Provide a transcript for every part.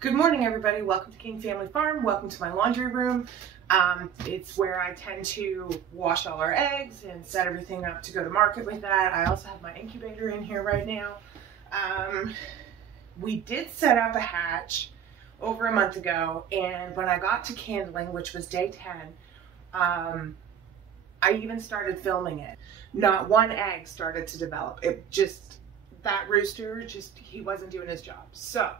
Good morning, everybody. Welcome to King Family Farm. Welcome to my laundry room. It's where I tend to wash all our eggs and set everything up to go to market with that. I also have my incubator in here right now. We did set up a hatch over a month ago, and when I got to candling, which was day 10, I even started filming it. Not one egg started to develop. That rooster, he wasn't doing his job. So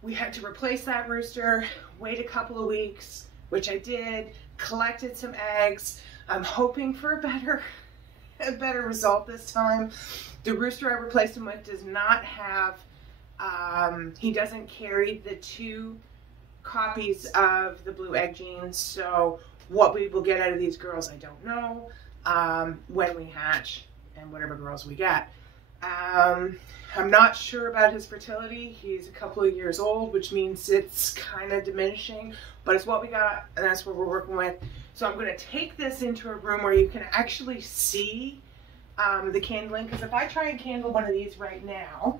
we had to replace that rooster, wait a couple of weeks, which I did, collected some eggs. I'm hoping for a better result this time. The rooster I replaced him with does not have, he doesn't carry the 2 copies of the blue egg genes. So what we will get out of these girls, I don't know, when we hatch and whatever girls we get. I'm not sure about his fertility. He's a couple of years old, which means it's kind of diminishing, but it's what we got, and that's what we're working with. So I'm going to take this into a room where you can actually see the candling, because if I try and candle one of these right now,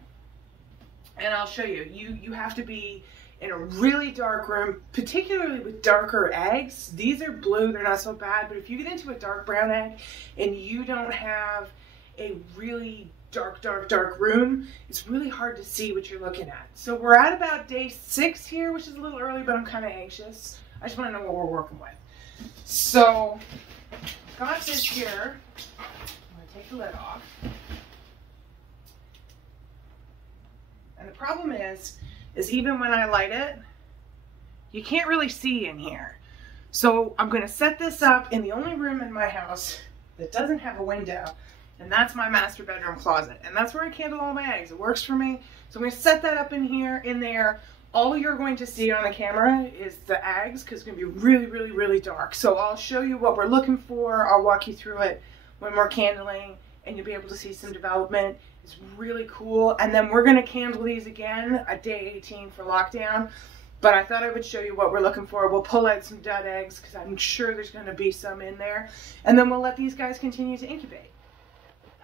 and I'll show you, you have to be in a really dark room, particularly with darker eggs. These are blue, they're not so bad, but if you get into a dark brown egg and you don't have a really dark room, it's really hard to see what you're looking at. So we're at about day 6 here, which is a little early, but I'm kind of anxious. I just want to know what we're working with. So got this here. I'm going to take the lid off. And the problem is even when I light it, you can't really see in here. So I'm going to set this up in the only room in my house that doesn't have a window, and that's my master bedroom closet. And that's where I candle all my eggs. It works for me. So I'm going to set that up in there. All you're going to see on the camera is the eggs, because it's going to be really dark. So I'll show you what we're looking for. I'll walk you through it when we're candling, and you'll be able to see some development. It's really cool. And then we're going to candle these again at day 18 for lockdown. But I thought I would show you what we're looking for. We'll pull out some dud eggs, because I'm sure there's going to be some in there. And then we'll let these guys continue to incubate.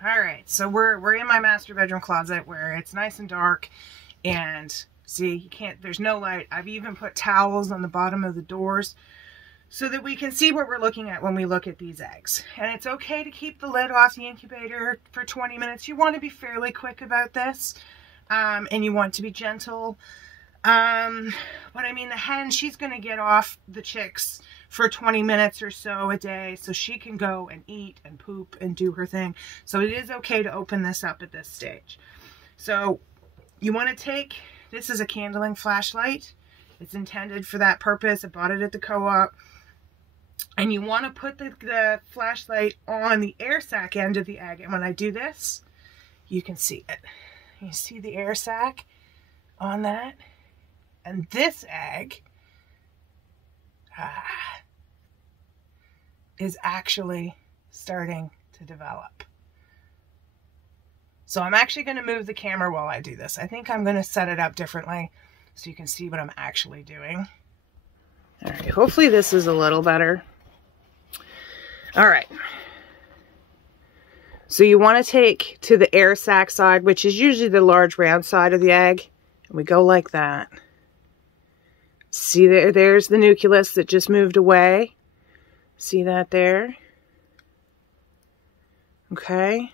All right, so we're in my master bedroom closet where it's nice and dark, and see, there's no light. I've even put towels on the bottom of the doors so that we can see what we're looking at when we look at these eggs. And it's okay to keep the lid off the incubator for 20 minutes. You want to be fairly quick about this, and you want to be gentle. But I mean, the hen, she's going to get off the chicks for 20 minutes or so a day, so she can go and eat and poop and do her thing. So it is okay to open this up at this stage. So you want to take, this is a candling flashlight. It's intended for that purpose. I bought it at the co-op. And you want to put the flashlight on the air sac end of the egg. And when I do this, you can see it. You see the air sac on that? And this egg is actually starting to develop. So I'm actually going to move the camera while I do this. I think I'm going to set it up differently so you can see what I'm actually doing. All right, hopefully this is a little better. All right. So you want to take to the air sac side, which is usually the large round side of the egg, and we go like that. See there's the nucleus that just moved away. See that there? Okay.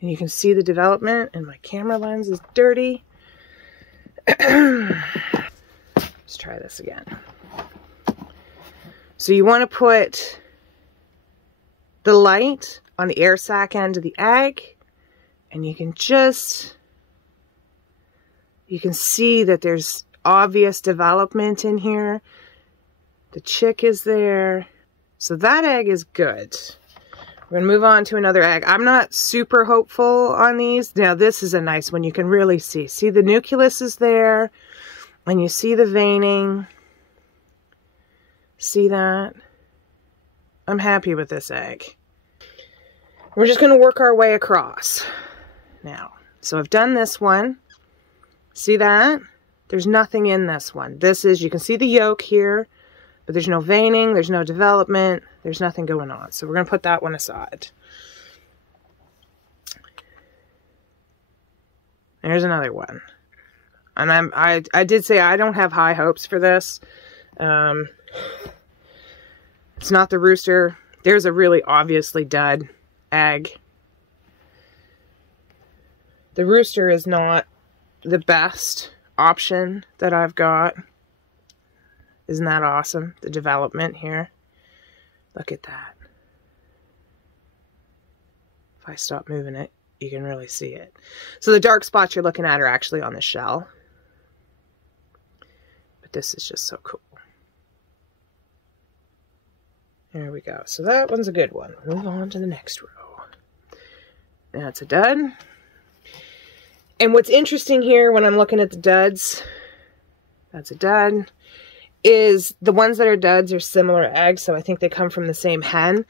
And you can see the development, and my camera lens is dirty. Let's try this again. So you want to put the light on the air sac end of the egg, and you can see that there's obvious development in here. The chick is there. So that egg is good. We're going to move on to another egg. I'm not super hopeful on these. Now this is a nice one. You can really see. See the nucleus is there, and you see the veining. See that? I'm happy with this egg. We're just going to work our way across now. So I've done this one. See that? There's nothing in this one. This is, you can see the yolk here, but there's no veining, there's no development, there's nothing going on. So we're going to put that one aside. There's another one. And I did say I don't have high hopes for this. It's not the rooster. There's a really obviously dead egg. The rooster is not the best option that I've got. Isn't that awesome? The development here. Look at that. If I stop moving it, you can really see it. So the dark spots you're looking at are actually on the shell. But this is just so cool. There we go. So that one's a good one. Move on to the next row. That's a dud. And what's interesting here when I'm looking at the duds, that's a dud, is the ones that are duds are similar eggs. So I think they come from the same hen.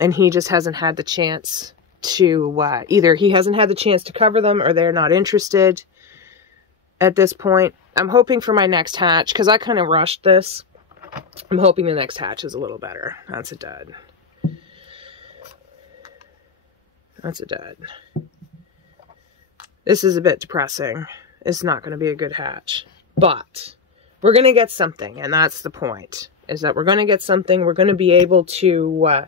And he just hasn't had the chance to, either he hasn't had the chance to cover them or they're not interested at this point. I'm hoping for my next hatch, because I kind of rushed this. I'm hoping the next hatch is a little better. That's a dud. That's a dud. This is a bit depressing. It's not going to be a good hatch. But we're going to get something, and that's the point. Is that we're going to get something. We're going to be able to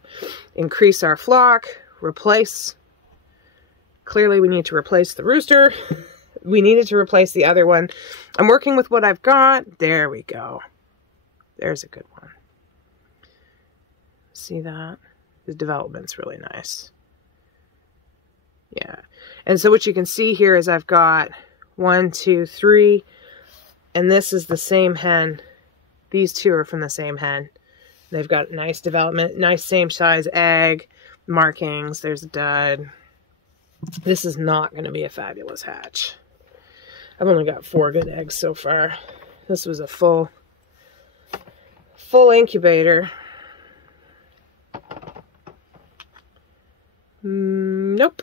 increase our flock, replace. Clearly we need to replace the rooster. We needed to replace the other one. I'm working with what I've got. There we go. There's a good one. See that? The development's really nice. Yeah. And so what you can see here is I've got 1, 2, 3. And this is the same hen. These two are from the same hen. They've got nice development, nice same size egg, markings. There's a dud. This is not going to be a fabulous hatch. I've only got 4 good eggs so far. This was a full incubator. Nope.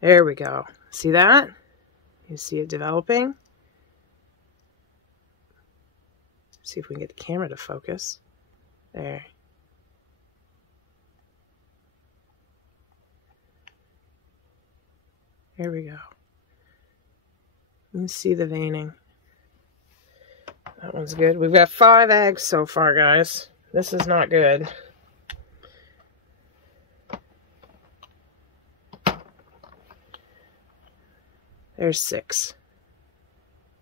There we go. See that? You see it developing? See if we can get the camera to focus. There. There we go. You can see the veining. That one's good. We've got 5 eggs so far, guys. This is not good. There's 6.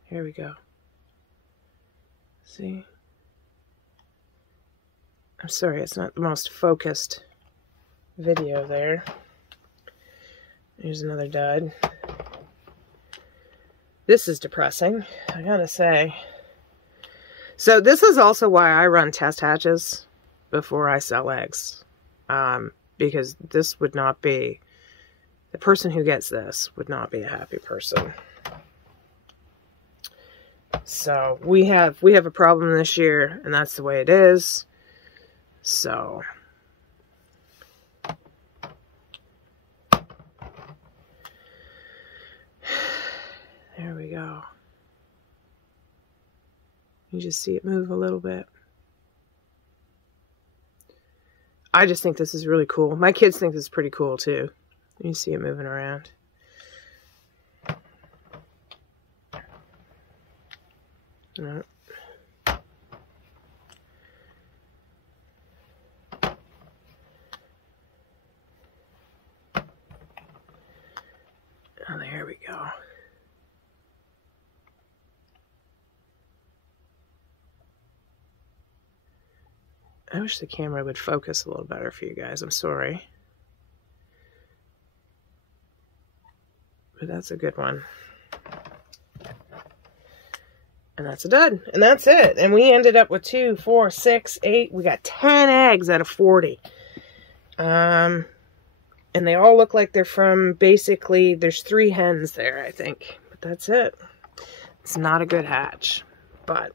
Here we go. See? I'm sorry, it's not the most focused video there. Here's another dud. This is depressing, I gotta say. So this is also why I run test hatches before I sell eggs. Because this would not be, the person who gets this would not be a happy person. So we have a problem this year, and that's the way it is. So there we go. You just see it move a little bit. I just think this is really cool. My kids think this is pretty cool too. You see it moving around. No. Oh, there we go. I wish the camera would focus a little better for you guys. I'm sorry. But that's a good one. And that's a dud. And that's it. And we ended up with 2, 4, 6, 8. We got 10 eggs out of 40. And they all look like they're from basically, there's 3 hens there, I think. But that's it. It's not a good hatch. But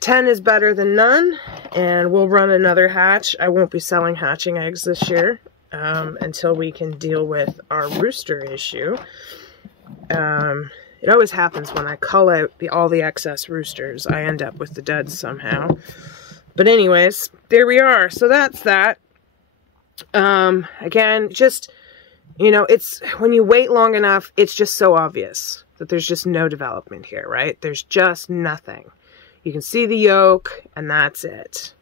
10 is better than none. And we'll run another hatch. I won't be selling hatching eggs this year. Until we can deal with our rooster issue. It always happens when I cull out all the excess roosters. I end up with the duds somehow. But anyways, there we are. So that's that. Again, just You know, it's when you wait long enough, it's just so obvious that there's just no development here, right? There's just nothing. You can see the yolk, and that's it.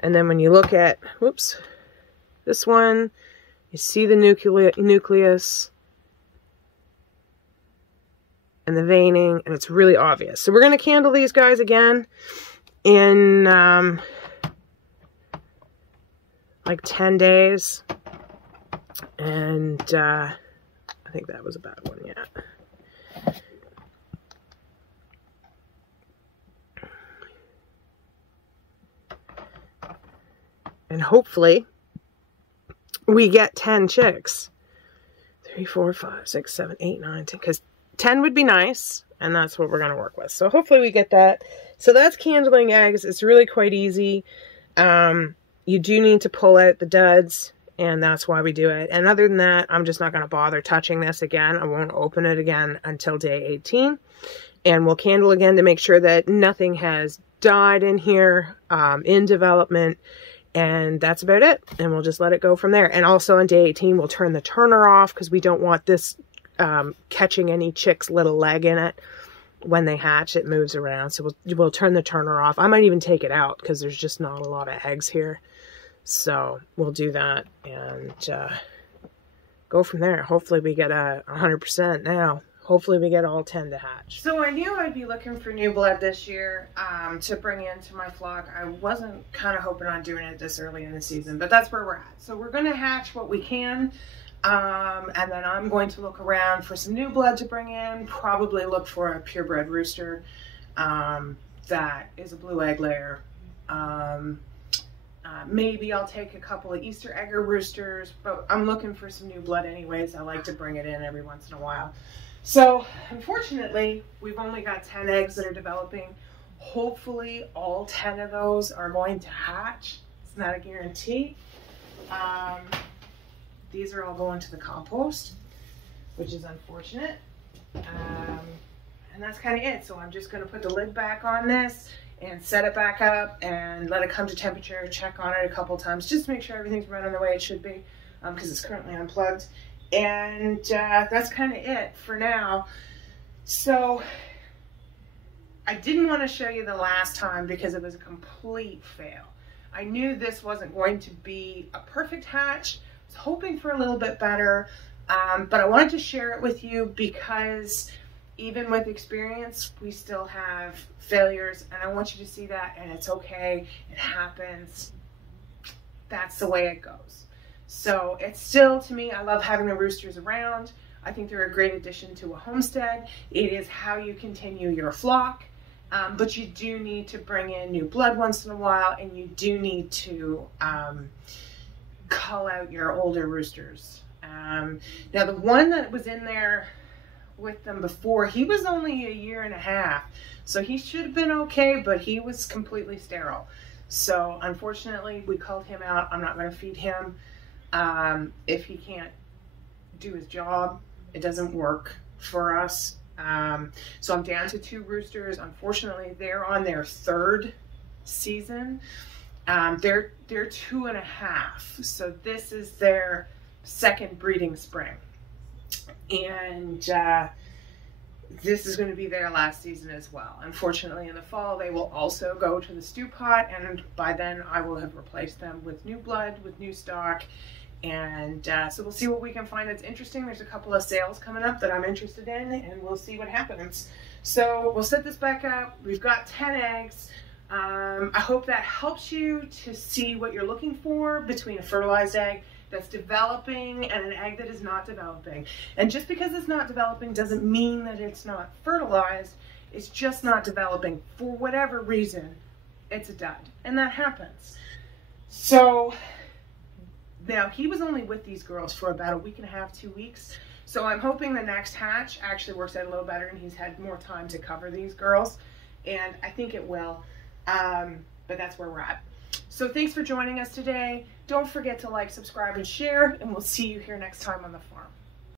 And then when you look at, whoops, this one, you see the nucleus and the veining, and it's really obvious. So we're going to candle these guys again in like 10 days. And I think that was a bad one, yeah. And hopefully we get 10 chicks. 3, 4, 5, 6, 7, 8, 9, 10. Because 10 would be nice, and that's what we're going to work with. So hopefully we get that. So that's candling eggs. It's really quite easy. You do need to pull out the duds, and that's why we do it. And other than that, I'm just not going to bother touching this again. I won't open it again until day 18. And we'll candle again to make sure that nothing has died in here, in development. And that's about it. And we'll just let it go from there. And also on day 18, we'll turn the turner off because we don't want this catching any chick's little leg in it. When they hatch, it moves around. So we'll turn the turner off. I might even take it out because there's just not a lot of eggs here. So we'll do that and go from there. Hopefully we get 100% now. Hopefully we get all 10 to hatch. So I knew I'd be looking for new blood this year to bring into my flock. I wasn't kind of hoping on doing it this early in the season, but that's where we're at. So we're going to hatch what we can. And then I'm going to look around for some new blood to bring in, probably look for a purebred rooster that is a blue egg layer. Maybe I'll take a couple of Easter egger roosters, but I'm looking for some new blood anyways. I like to bring it in every once in a while. So unfortunately, we've only got 10 eggs that are developing. Hopefully all 10 of those are going to hatch. It's not a guarantee. These are all going to the compost, which is unfortunate. And that's kind of it. So I'm just going to put the lid back on this and set it back up and let it come to temperature, check on it a couple times, just to make sure everything's running the way it should be, because it's currently unplugged. And that's kind of it for now. So I didn't want to show you the last time because it was a complete fail. I knew this wasn't going to be a perfect hatch. I was hoping for a little bit better, but I wanted to share it with you because even with experience, we still have failures, and I want you to see that, and it's okay. It happens. That's the way it goes. So it's still, to me, I love having the roosters around. I think they're a great addition to a homestead. It is how you continue your flock, but you do need to bring in new blood once in a while, and you do need to cull out your older roosters. Now, the one that was in there with them before, he was only 1.5 years, so he should have been okay, but he was completely sterile. So unfortunately, we culled him out. I'm not going to feed him. If he can't do his job, it doesn't work for us. So I'm down to 2 roosters. Unfortunately, they're on their 3rd season. They're 2.5, so this is their 2nd breeding spring. And this is going to be their last season as well. Unfortunately, in the fall, they will also go to the stew pot, and by then I will have replaced them with new blood, with new stock. And so we'll see what we can find that's interesting. There's a couple of sales coming up that I'm interested in, and we'll see what happens. So we'll set this back up. We've got 10 eggs. I hope that helps you to see what you're looking for between a fertilized egg that's developing and an egg that is not developing. And just because it's not developing doesn't mean that it's not fertilized. It's just not developing. For whatever reason, it's a dud. And that happens. So now he was only with these girls for about 1.5 weeks, 2 weeks. So I'm hoping the next hatch actually works out a little better and he's had more time to cover these girls. And I think it will. But that's where we're at. So thanks for joining us today. Don't forget to like, subscribe, and share, and we'll see you here next time on the farm.